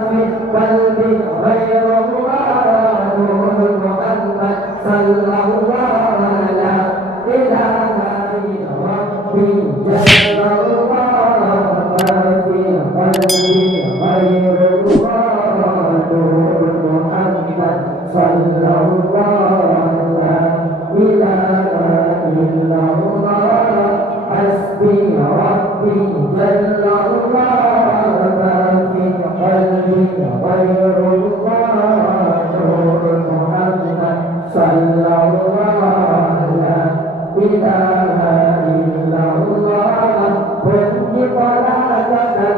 قلبي غير الله نور محمد صلى الله لا إله إلا ربي جل الله ما في قلبي غير الله نور محمد صلى الله لا إله إلا الله حسبي ربي جل الله ما في قلبي غير الله نور محمد صلى الله لا إله إلا الله كنت قرأت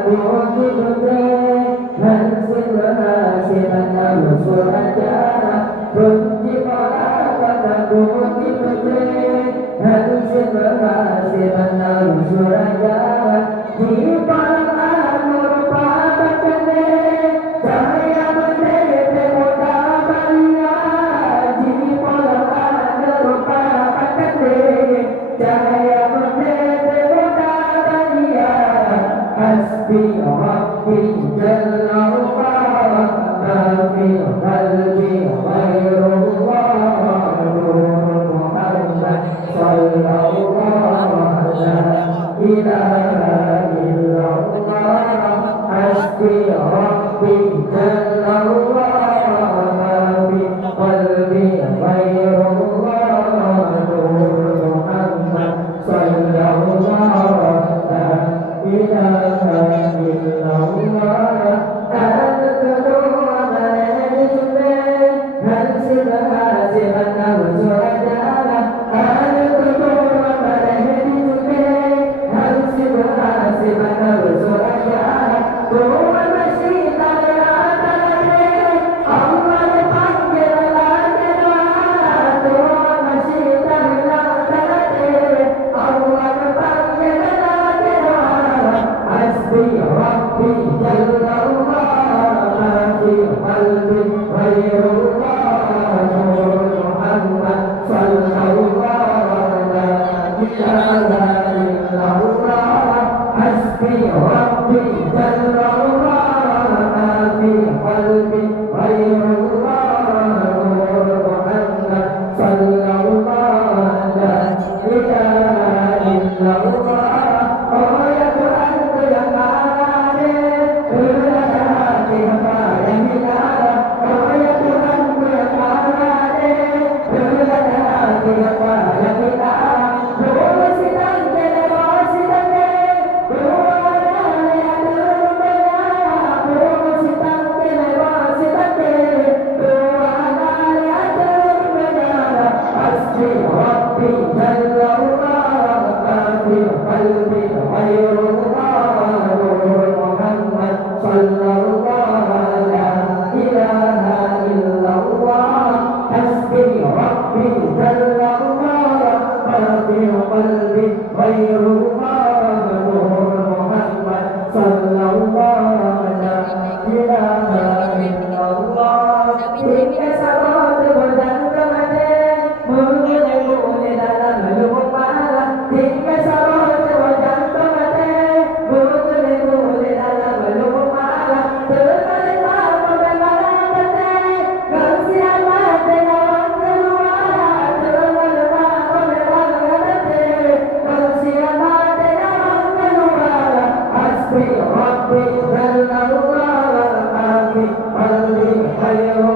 كنت بدري منزل ناسنا رسول جانا كنت قرأت كنت بدري منزل ناسنا رسول جانا di palang merupakan cahaya mendetek kota Balia di palang merupakan cahaya mendetek kota Balia hasbi rabbi jalla Allah ma fi qalbi ghairullah nur Muhammad sallallahu alaihi hasbi rabbi jalla Allah ma fi qalbi ghairullah nur Muhammad sallallahu la ilaha illallah adadu amanah hal sibhasiban surajana adadu amanah hal sibhasiban surajana Tuhan masih tak ada Allah dipanggil lagi Tuhan masih tak ada Allah dipanggil lagi hasbi rabbi jalla Allah ma fi qalbi ghairullah nur Muhammad sallallahu la ilaha illallah hasbi rabbi jalla Allah ma fi qalbi ghairullah nur Muhammad sallallahu la ilaha illallah oh ya Tuhan yang maha berada hati hamba yang hidayah oh ya Tuhan yang maha berada hati hamba yang hidayah Rabbi,